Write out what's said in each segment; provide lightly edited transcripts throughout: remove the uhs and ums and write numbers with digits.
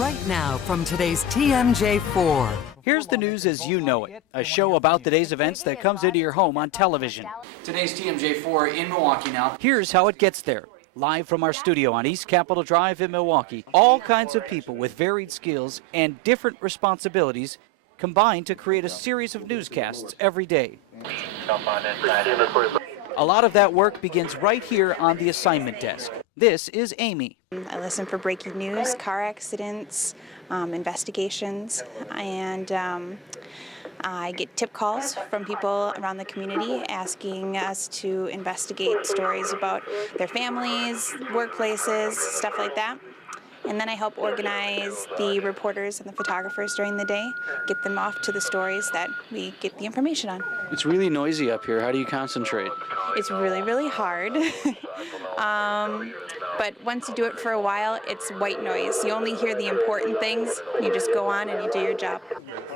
Right now from today's TMJ4. Here's the news as you know it, a show about the day's events that comes into your home on television. Today's TMJ4 in Milwaukee now. Here's how it gets there. Live from our studio on East Capitol Drive in Milwaukee, all kinds of people with varied skills and different responsibilities combine to create a series of newscasts every day. A lot of that work begins right here on the assignment desk. This is Amy. I listen for breaking news, car accidents, investigations, and I get tip calls from people around the community asking us to investigate stories about their families, workplaces, stuff like that. And then I help organize the reporters and the photographers during the day, get them off to the stories that we get the information on. It's really noisy up here. How do you concentrate? It's really, really hard. But once you do it for a while, it's white noise. You only hear the important things. You just go on and you do your job.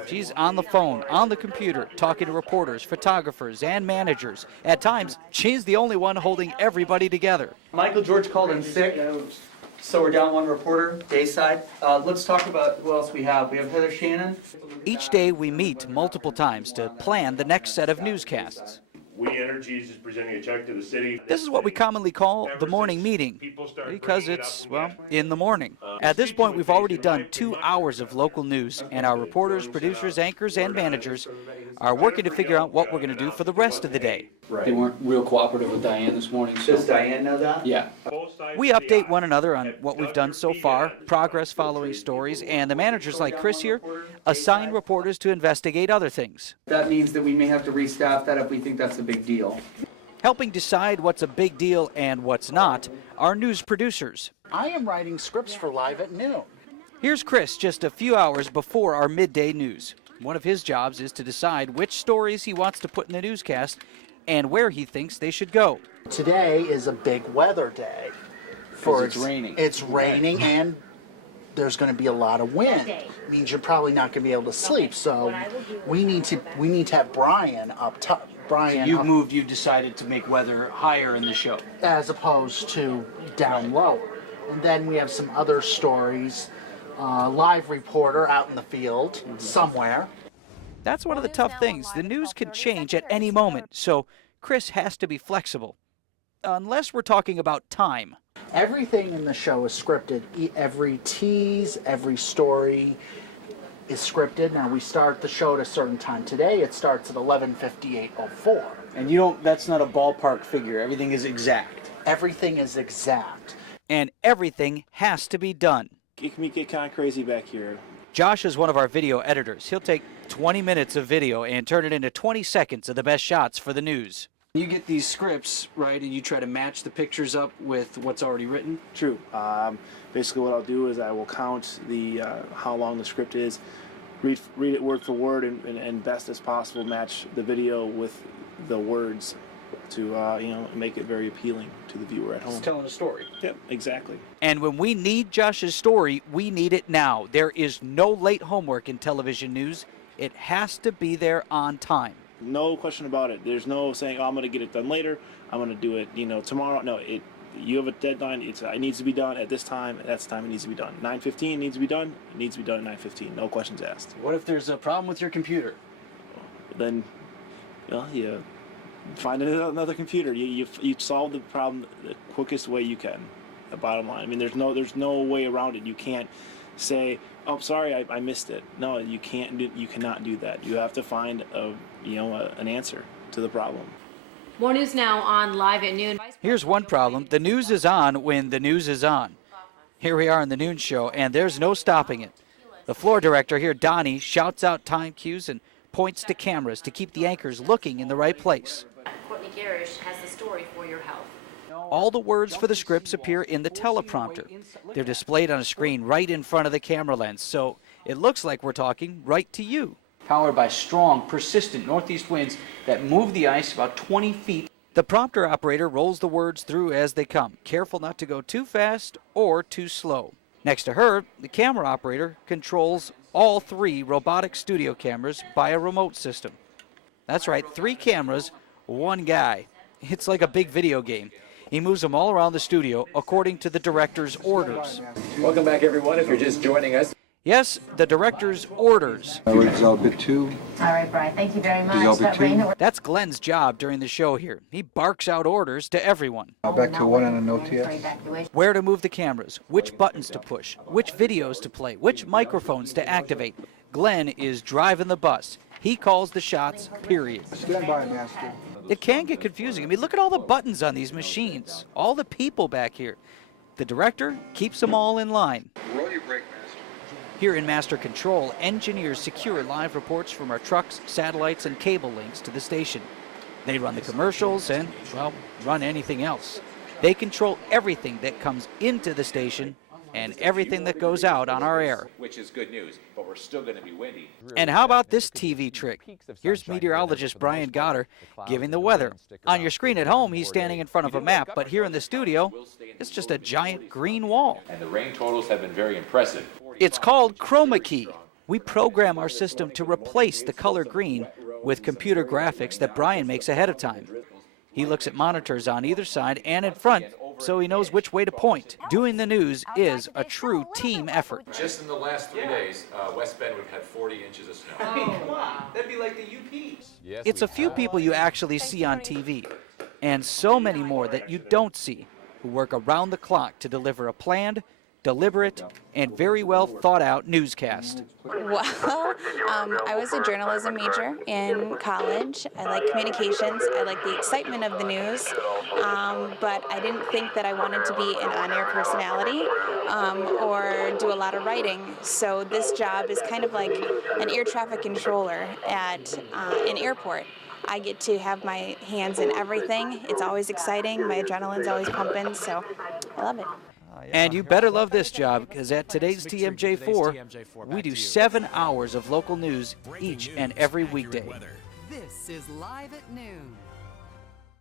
She's on the phone, on the computer, talking to reporters, photographers, and managers. At times, she's the only one holding everybody together. Michael George called in sick, so we're down one reporter, Dayside. Let's talk about who else we have. We have Heather Shannon. Each day we meet multiple times to plan the next set of newscasts. We Energy is just presenting a check to the city. This is what we commonly call the morning meeting, because it's, well, in the morning. At this point, we've already done 2 hours of local news, and our reporters, producers, anchors, and managers are working to figure out what we're going to do for the rest of the day. Right. They weren't real cooperative with Diane this morning. So. Does Diane know that? Yeah. We update one another on what we've done so far, progress following stories, and the managers like Chris here assign reporters to investigate other things. That means that we may have to restaff that if we think that's a big deal. Helping decide what's a big deal and what's not are news producers. I am writing scripts for Live at Noon. Here's Chris just a few hours before our midday news. One of his jobs is to decide which stories he wants to put in the newscast and where he thinks they should go. Today is a big weather day. It's raining. It's raining and there's going to be a lot of wind. It means you're probably not going to be able to sleep. So we need to have Brian up top. You decided to make weather higher in the show. As opposed to down lower. And then we have some other stories. Live reporter out in the field somewhere. That's one of the tough things. The news can change at any moment, so Chris has to be flexible. Unless we're talking about time. Everything in the show is scripted. Every tease, every story is scripted. Now we start the show at a certain time. Today it starts at 11:58:04. And that's not a ballpark figure. Everything is exact. Everything is exact. And everything has to be done. It can get kind of crazy back here. Josh is one of our video editors. He'll take 20 minutes of video and turn it into 20 seconds of the best shots for the news. You get these scripts, right, and you try to match the pictures up with what's already written? True. Basically what I'll do is I will count the how long the script is, read it word for word, and best as possible match the video with the words to make it very appealing to the viewer at home. It's telling a story. Yep, exactly. And when we need Josh's story, we need it now. There is no late homework in television news. It has to be there on time. No question about it. There's no saying, oh, I'm going to get it done later. I'm going to do it, tomorrow. No, you have a deadline. It needs to be done at this time. That's the time it needs to be done. 9:15 needs to be done. It needs to be done at 9:15. No questions asked. What if there's a problem with your computer? Then, you find another computer. You solve the problem the quickest way you can. The bottom line. I mean, there's no way around it. You can't say, "Oh, sorry, I missed it." No, you can't. You cannot do that. You have to find an answer to the problem. More news now on Live at Noon. Here's one problem. The news is on when the news is on. Here we are in the noon show, and there's no stopping it. The floor director here, Donnie, shouts out time cues and points to cameras to keep the anchors looking in the right place. Courtney Garish has the story for your health. All the words for the scripts appear in the teleprompter. They're displayed on a screen right in front of the camera lens, so it looks like we're talking right to you. Powered by strong, persistent northeast winds that move the ice about 20 feet. The prompter operator rolls the words through as they come, careful not to go too fast or too slow. Next to her, the camera operator controls all 3 robotic studio cameras by a remote system. That's right, 3 cameras, 1 guy. It's like a big video game. He moves them all around the studio according to the director's orders. Welcome back, everyone. If you're just joining us. Yes, the director's orders. Bit 2. All right, Brian, thank you very much. That's Glenn's job during the show here. He barks out orders to everyone. Back to 1 on a note here. Where to move the cameras, which buttons to push, which videos to play, which microphones to activate. Glenn is driving the bus. He calls the shots, period. Stand by, Master. It can get confusing. I mean, look at all the buttons on these machines, all the people back here. The director keeps them all in line. Roll your brake, Master. Here in Master Control, engineers secure live reports from our trucks, satellites, and cable links to the station. They run the commercials and, well, run anything else. They control everything that comes into the station and everything that goes out on our air. Which is good news, but we're still going to be windy. And how about this TV trick? Here's meteorologist Brian Goddard giving the weather. On your screen at home, he's standing in front of a map, but here in the studio, it's just a giant green wall. And the rain totals have been very impressive. It's called chroma key. We program our system to replace the color green with computer graphics that Brian makes ahead of time. He looks at monitors on either side and in front, so he knows which way to point. Doing the news is a true team effort. Just in the last 3 days, West Bend would have had 40 inches of snow. I mean, come on. That'd be like the UP. It's a few people you actually see on TV, and so many more that you don't see, who work around the clock to deliver a planned, deliberate, and very well thought out newscast. Well, I was a journalism major in college. I like communications. I like the excitement of the news, but I didn't think that I wanted to be an on-air personality or do a lot of writing. So this job is kind of like an air traffic controller at an airport. I get to have my hands in everything. It's always exciting. My adrenaline's always pumping, so I love it. And you better love this job, because at today's TMJ4, we do 7 hours of local news each and every weekday. This is Live at Noon.